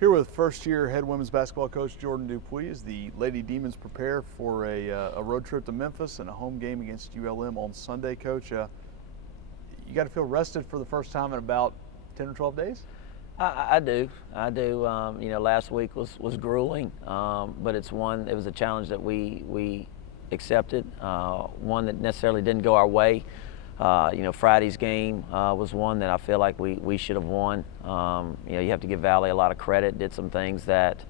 Here with first-year head women's basketball coach Jordan Dupuy as the Lady Demons prepare for a road trip to Memphis and a home game against ULM on Sunday. Coach, you got to feel rested for the first time in about 10 or 12 days? I do. Last week was grueling, but it was a challenge that we accepted, one that necessarily didn't go our way. Friday's game was one that I feel like we should have won. You have to give Valley a lot of credit. Did some things that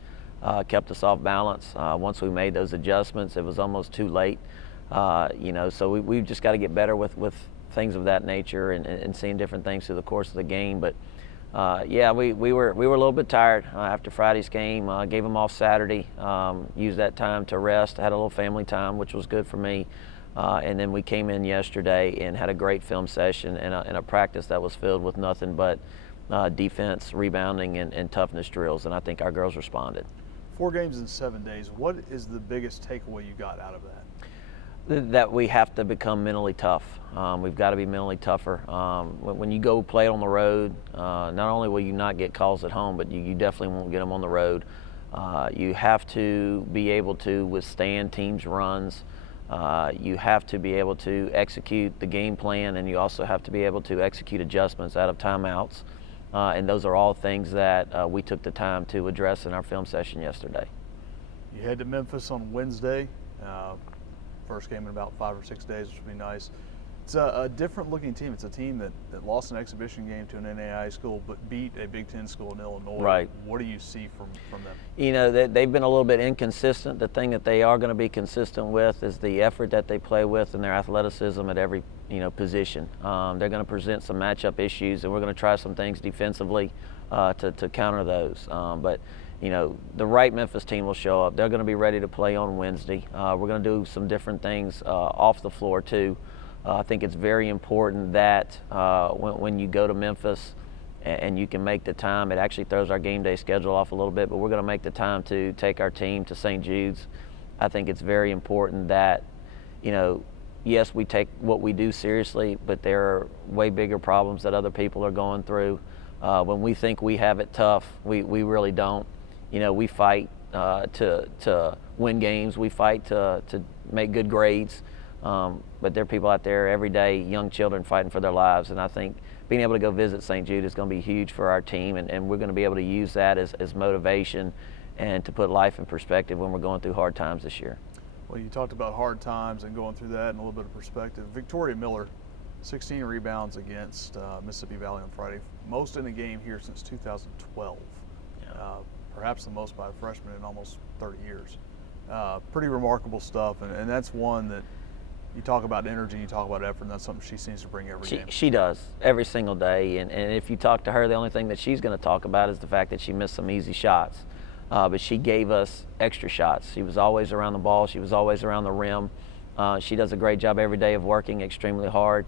kept us off balance. Once we made those adjustments, it was almost too late. So we've just got to get better with things of that nature and seeing different things through the course of the game. But we were a little bit tired after Friday's game. Gave them off Saturday. Used that time to rest. Had a little family time, which was good for me. And then we came in yesterday and had a great film session and a practice that was filled with nothing but defense, rebounding, and toughness drills. And I think our girls responded. 4 games in 7 days. What is the biggest takeaway you got out of that? That we have to become mentally tough. We've got to be mentally tougher. When you go play on the road, not only will you not get calls at home, but you definitely won't get them on the road. You have to be able to withstand teams' runs. You have to be able to execute the game plan, and you also have to be able to execute adjustments out of timeouts. And those are all things that we took the time to address in our film session yesterday. You head to Memphis on Wednesday. First game in about 5 or 6 days, which would be nice. It's a different looking team. It's a team that lost an exhibition game to an NAIA school but beat a Big Ten school in Illinois. Right. What do you see from them? They've been a little bit inconsistent. The thing that they are going to be consistent with is the effort that they play with and their athleticism at every position. They're going to present some matchup issues, and we're going to try some things defensively to counter those. But the right Memphis team will show up. They're going to be ready to play on Wednesday. We're going to do some different things off the floor too. I think it's very important that when you go to Memphis and you can make the time, it actually throws our game day schedule off a little bit, but we're going to make the time to take our team to St. Jude's. I think it's very important that, yes, we take what we do seriously, but there are way bigger problems that other people are going through. When we think we have it tough, we really don't. We fight to win games. We fight to make good grades. But there are people out there every day, young children fighting for their lives, and I think being able to go visit St. Jude is going to be huge for our team, and we're going to be able to use that as motivation and to put life in perspective when we're going through hard times this year. Well, you talked about hard times and going through that and a little bit of perspective. Victoria Miller, 16 rebounds against Mississippi Valley on Friday, most in a game here since 2012. Yeah. Perhaps the most by a freshman in almost 30 years. Pretty remarkable stuff, and that's one that you talk about energy, you talk about effort, and that's something she seems to bring every game. She does, every single day, and if you talk to her, the only thing that she's going to talk about is the fact that she missed some easy shots. But she gave us extra shots. She was always around the ball. She was always around the rim. She does a great job every day of working extremely hard.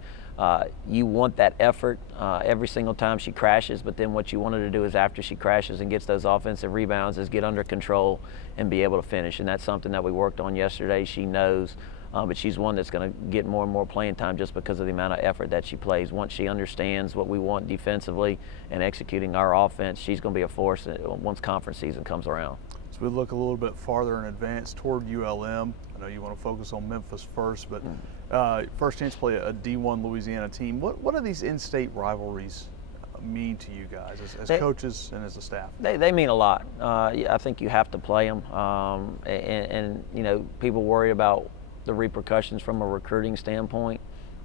You want that effort every single time she crashes, but then what you want her to do is after she crashes and gets those offensive rebounds is get under control and be able to finish, and that's something that we worked on yesterday. She knows. But she's one that's going to get more and more playing time just because of the amount of effort that she plays. Once she understands what we want defensively and executing our offense, she's going to be a force once conference season comes around. So we look a little bit farther in advance toward ULM. I know you want to focus on Memphis first, but first chance to play a D1 Louisiana team. What do these in-state rivalries mean to you guys as coaches and as a staff? They mean a lot. I think you have to play them, and people worry about the repercussions from a recruiting standpoint,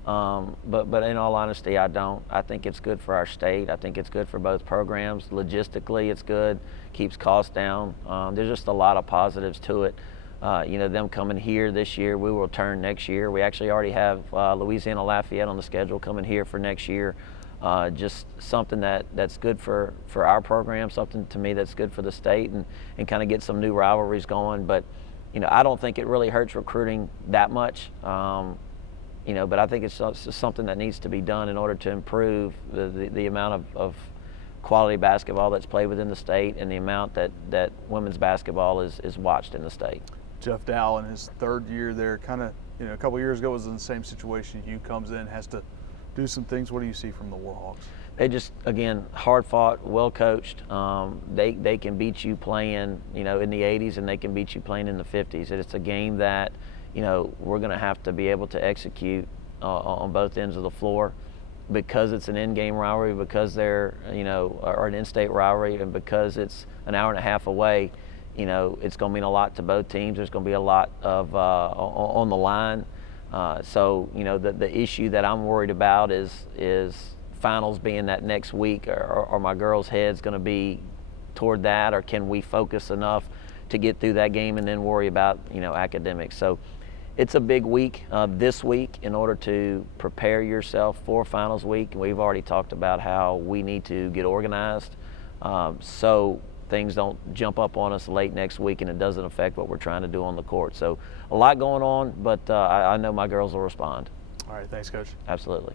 but in all honesty, I don't. I think it's good for our state. I think it's good for both programs. Logistically, it's good, keeps costs down. There's just a lot of positives to it. Them coming here this year, we will return next year. We actually already have Louisiana Lafayette on the schedule coming here for next year. Just something that's good for our program, something to me that's good for the state, and kind of get some new rivalries going. But I don't think it really hurts recruiting that much, but I think it's something that needs to be done in order to improve the amount of quality basketball that's played within the state and the amount that women's basketball is watched in the state. Jeff Dow in his 3rd year there, kind of, a couple of years ago was in the same situation. Hugh comes in, has to do some things. What do you see from the Warhawks? They just, again, hard fought, well coached. They can beat you playing, in the 80s, and they can beat you playing in the 50s. And it's a game that, we're going to have to be able to execute on both ends of the floor, because it's an in-game rivalry, because they're, or an in-state rivalry, and because it's an hour and a half away. It's going to mean a lot to both teams. There's going to be a lot of on the line. So the issue that I'm worried about is finals being that next week. Are my girls' heads going to be toward that, or can we focus enough to get through that game and then worry about academics? So it's a big week this week in order to prepare yourself for finals week. And we've already talked about how we need to get organized so things don't jump up on us late next week and it doesn't affect what we're trying to do on the court. So a lot going on, but I know my girls will respond. All right, thanks, Coach. Absolutely.